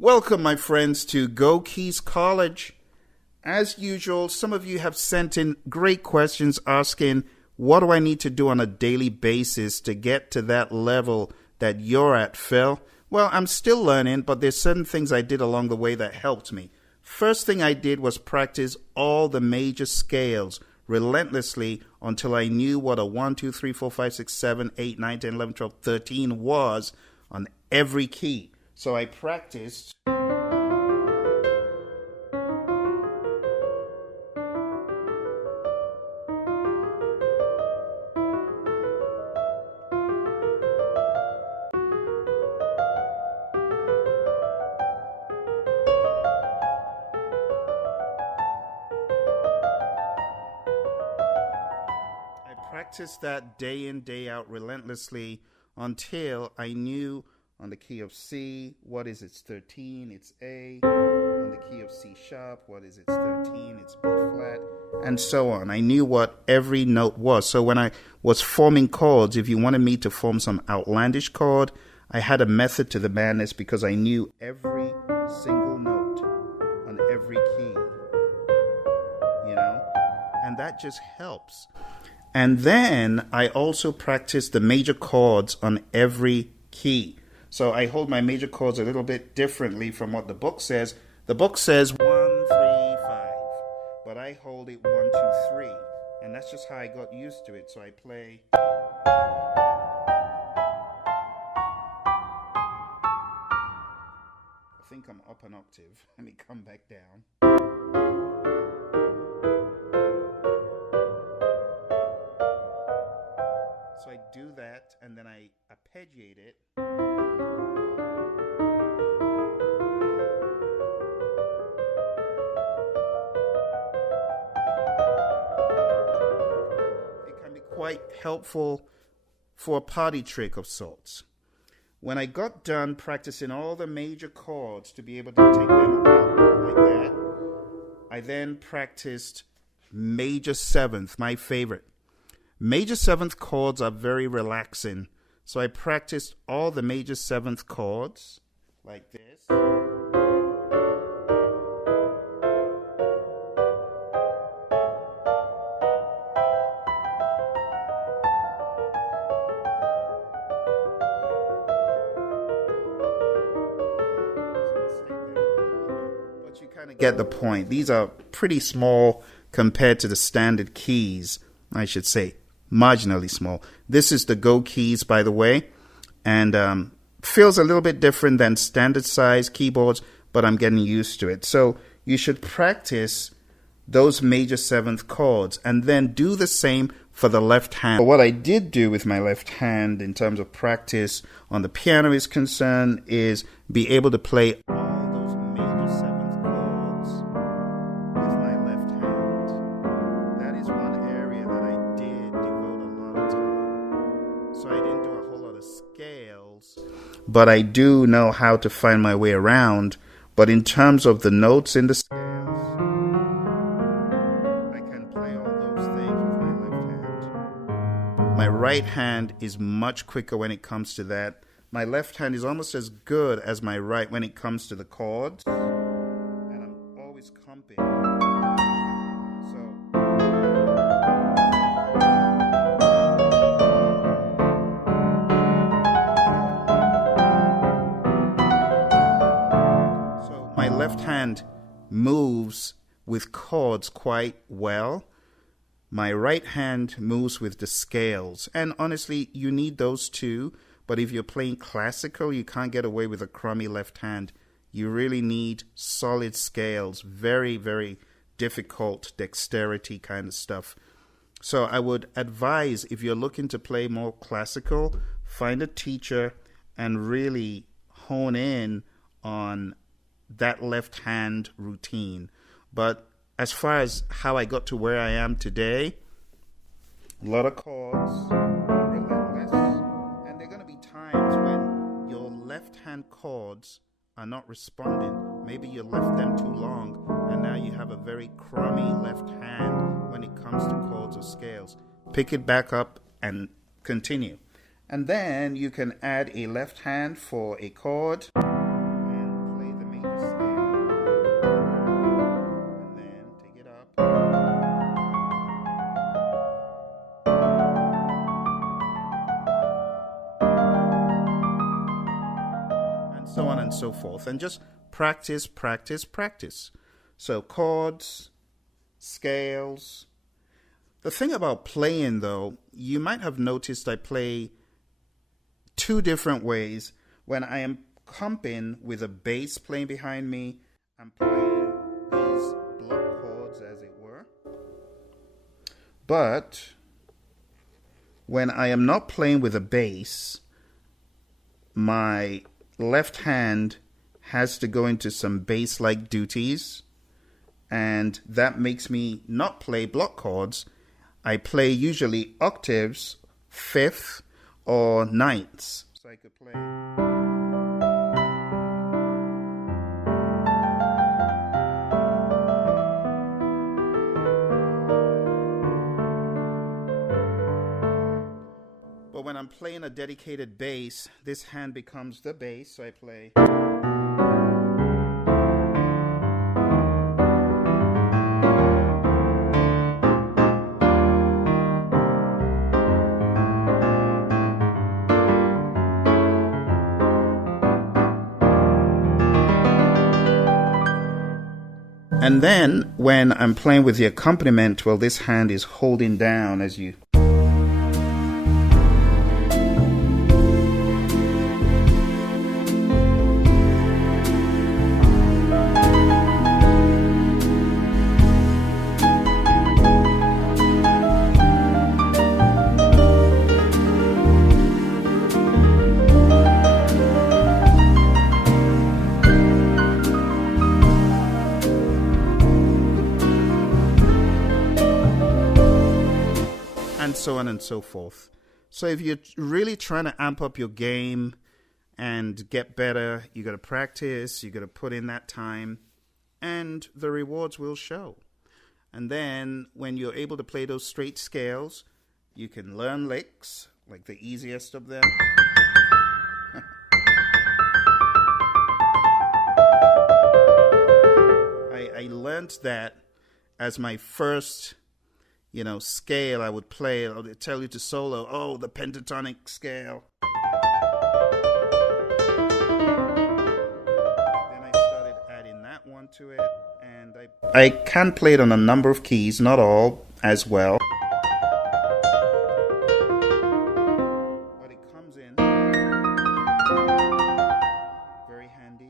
Welcome, my friends, to Go Keys College. As usual, some of you have sent in great questions asking, what do I need to do on a daily basis to get to that level that you're at, Phil? Well, I'm still learning, but there's certain things I did along the way that helped me. First thing I did was practice all the major scales relentlessly until I knew what a 1, 2, 3, 4, 5, 6, 7, 8, 9, 10, 11, 12, 13 was on every key. So I practiced. I practiced that day in, day out relentlessly until I knew on the key of C, what is its 13? It's A. On the key of C sharp, what is its 13? It's B flat, and so on. I knew what every note was. So when I was forming chords, if you wanted me to form some outlandish chord, I had a method to the madness because I knew every single note on every key, and that just helps. And then I also practiced the major chords on every key. So I hold my major chords a little bit differently from what the book says. The book says 1, 3, 5, but I hold it 1, 2, 3, and that's just how I got used to it. So I play. I think I'm up an octave. Let me come back down. So I do that, and then I arpeggiate it. Quite helpful for a party trick of sorts. When I got done practicing all the major chords to be able to take them out like that, I then practiced major seventh, my favorite. Major seventh chords are very relaxing, so I practiced all the major seventh chords like this. Get the point. These are pretty small compared to the standard keys, I should say, marginally small. This is the Go keys, by the way, and feels a little bit different than standard size keyboards, but I'm getting used to it. So you should practice those major seventh chords and then do the same for the left hand. What I did do with my left hand in terms of practice on the piano is concerned is be able to play but I do know how to find my way around. But in terms of the notes in the scales, I can play all those things with my left hand. My right hand is much quicker when it comes to that. My left hand is almost as good as my right when it comes to the chords. And I'm always comping. My left hand moves with chords quite well. My right hand moves with the scales. And honestly, you need those too. But if you're playing classical, you can't get away with a crummy left hand. You really need solid scales. Very, very difficult dexterity kind of stuff. So I would advise, if you're looking to play more classical, find a teacher and really hone in on that left hand routine. But as far as how I got to where I am today, a lot of chords, relentless, and there are going to be times when your left hand chords are not responding. Maybe you left them too long and now you have a very crummy left hand when it comes to chords or scales. Pick it back up and continue. And then you can add a left hand for a chord and play the so on and so forth. And just practice, practice, practice. So chords, scales. The thing about playing, though, you might have noticed I play two different ways. When I am comping with a bass playing behind me, I'm playing these block chords, as it were. But when I am not playing with a bass, my left hand has to go into some bass-like duties, and that makes me not play block chords. I play usually octaves, fifth, or ninths. So I could play. But when I'm playing a dedicated bass, this hand becomes the bass, so I play. And then when I'm playing with the accompaniment, well, this hand is holding down as you. And so on and so forth. So if you're really trying to amp up your game and get better, you got to practice, you got to put in that time, and the rewards will show. And then when you're able to play those straight scales, you can learn licks, like the easiest of them. I learned that as my first scale I would play. I'll tell you to solo, the pentatonic scale. Then I started adding that one to it, and I can play it on a number of keys, not all as well. But it comes in very handy.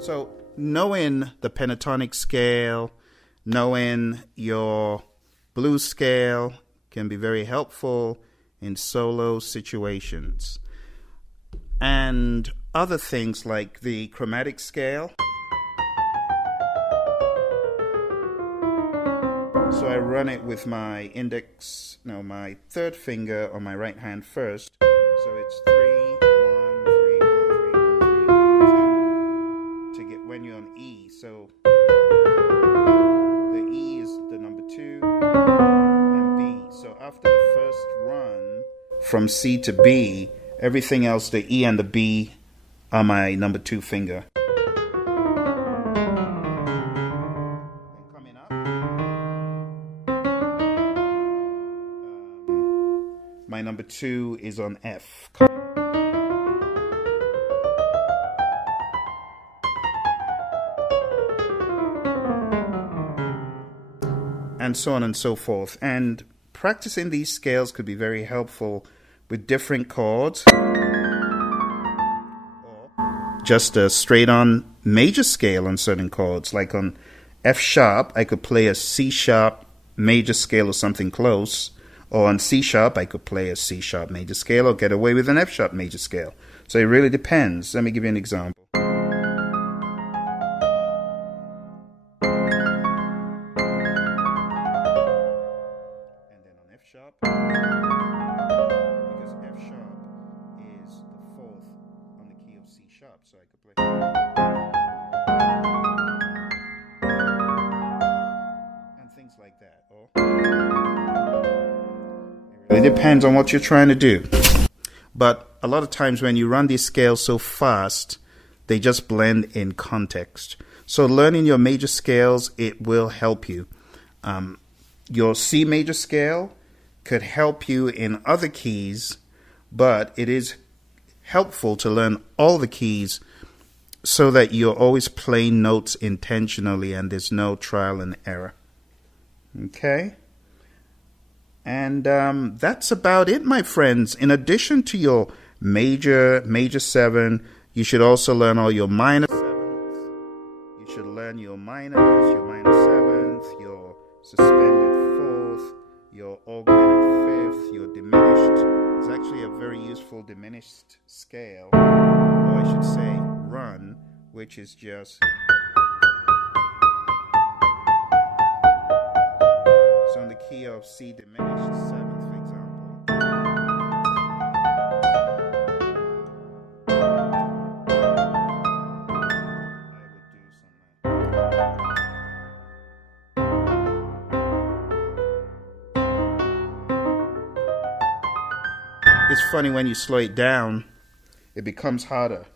So knowing the pentatonic scale, knowing your blues scale can be very helpful in solo situations. And other things like the chromatic scale. So I run it with my my third finger on my right hand first. So it's 3, 1, 3, 1, 3, 1, 3, 1, 2. To get when you're on E. So the E is the number 2 and B. So after the first run from C to B, everything else, the E and the B, are my number 2 finger. And coming up, my number 2 is on F. And so on and so forth. And practicing these scales could be very helpful with different chords. Or just a straight on major scale on certain chords. Like on F sharp, I could play a C sharp major scale or something close. Or on C sharp, I could play a C sharp major scale or get away with an F sharp major scale. So it really depends. Let me give you an example. Sharp, because F sharp is the 4th on the key of C sharp, so I could play. And things like that. It depends on what you're trying to do. But a lot of times when you run these scales so fast, They just blend in context. So learning your major scales, it will help you. Your C major scale could help you in other keys, but it is helpful to learn all the keys so that you're always playing notes intentionally and there's no trial and error. Okay? And that's about it, my friends. In addition to your major 7, you should also learn all your minor 7s. You should learn your minors, your minor 7th, your suspended 4th, your augmented 5th, your diminished. It's actually a very useful diminished scale, or I should say run, which is just... So in the key of C diminished 7th, for example. I would do something. It's funny when you slow it down, it becomes harder.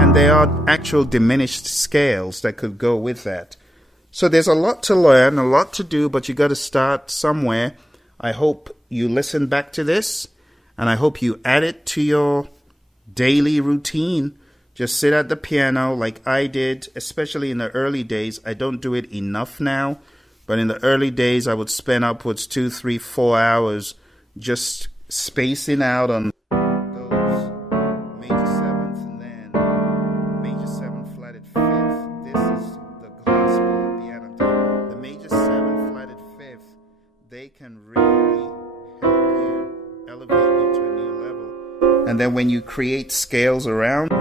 And there are actual diminished scales that could go with that. So there's a lot to learn, a lot to do, but you got to start somewhere. I hope you listen back to this, and I hope you add it to your daily routine. Just sit at the piano like I did, especially in the early days. I don't do it enough now, but in the early days, I would spend upwards 2, 3, 4 hours just spacing out on those major 7th and then major 7 flatted 5th. This is the gospel of piano. The major 7 flatted 5th, they can really help you, elevate you to a new level. And then when you create scales around,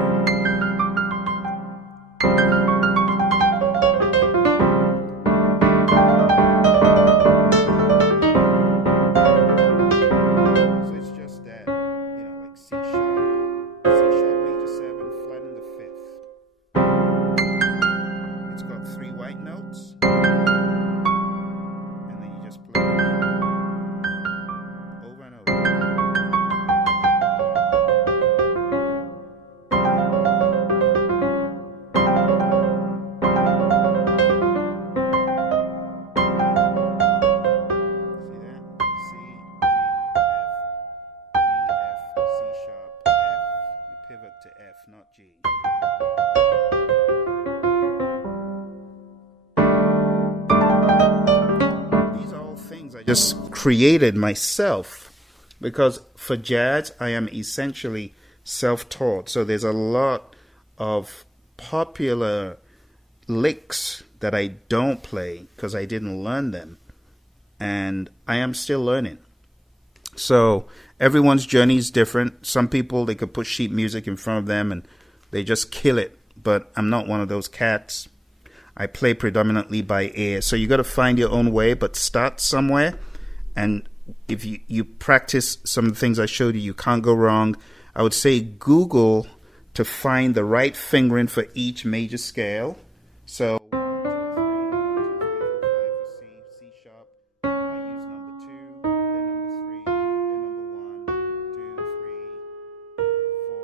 to F, not G. These are all things I just created myself because for jazz, I am essentially self-taught. So there's a lot of popular licks that I don't play because I didn't learn them. And I am still learning. So everyone's journey is different. Some people, they could put sheet music in front of them and they just kill it. But I'm not one of those cats. I play predominantly by ear. So you got to find your own way, but start somewhere. And if you practice some of the things I showed you, you can't go wrong. I would say Google to find the right fingering for each major scale. So 1, 2, 3, 1, 2, 3, 4, 5 for C, C sharp. I use number 2, then number 3, then number 1, 2, 3, 4,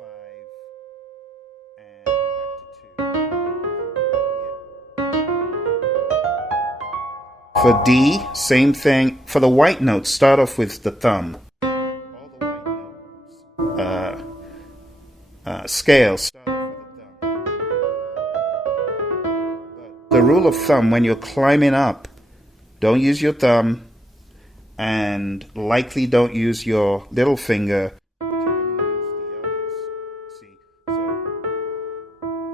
5, and back to 2. Yeah. For D, same thing. For the white notes, start off with the thumb. All the white notes. Scales. The rule of thumb, when you're climbing up, don't use your thumb and likely don't use your little finger. But you're going to use the others. See, so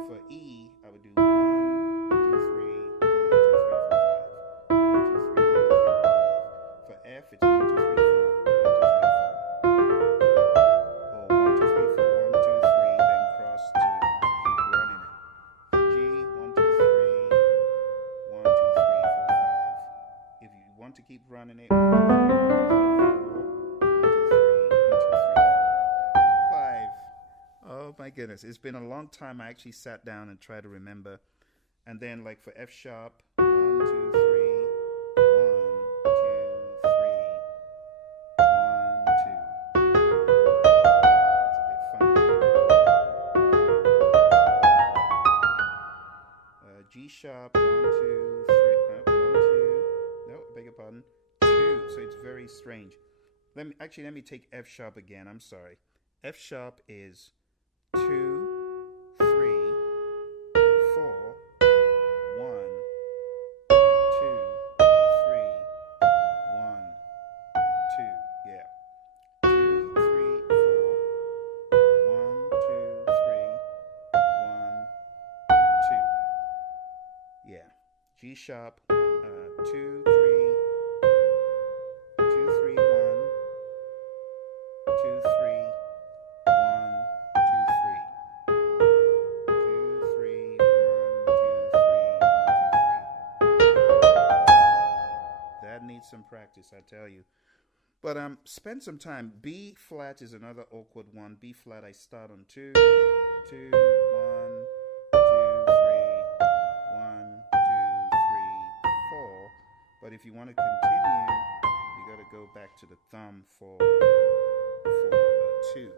for E, I would do 1, 2, 3, 1, 2, 3, 4, 5. 1, 2, 3, 1, 2, 3, 4, 5. For F, it's 1, 2, 3, 4, 1, 2, 3, 4. Or 1, 2, 3, 4, 1, 2, 3, then cross to keep running it. For G, 1, 2, 3. keep running it. 1, 2, 3, 4. 1, 2, 3, 4. 5. Oh my goodness, it's been a long time. I actually sat down and tried to remember. And then like for F sharp, 1, 2, 3, 1, 2, 3, 1, 2. G sharp, 1, 2, 3, 1, 2, no, I beg your pardon, 2, so it's very strange. Let me take F sharp again, I'm sorry. F sharp is 2, 3, 4, 1, 2, 3, 1, 2, yeah. 2, 3, 4, 1, 2, 3, 1, 2. Yeah, G sharp, 2, 3, 2, 3, 1, 2, 3, 1, 2, 3, 2, 3, 1, 2, 3, 1, 2, 3. That needs some practice, I tell you. But spend some time. B flat is another awkward one. B flat, I start on 2, 2, 1, 2, 3, 1, 2, 3, 4. But if you want to continue, you got to go back to the thumb for 2.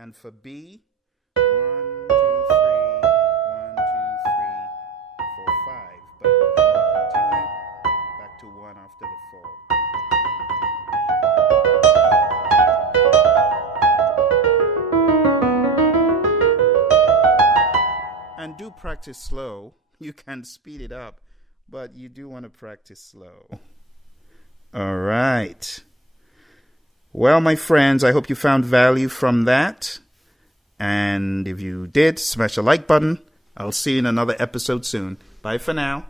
And for B, 1, 2, 3, 1, 2, 3, 4, 5. But if you want to continue, back to 1 after the 4. And do practice slow. You can speed it up, but you do want to practice slow. All right. Well, my friends, I hope you found value from that. And if you did, smash the like button. I'll see you in another episode soon. Bye for now.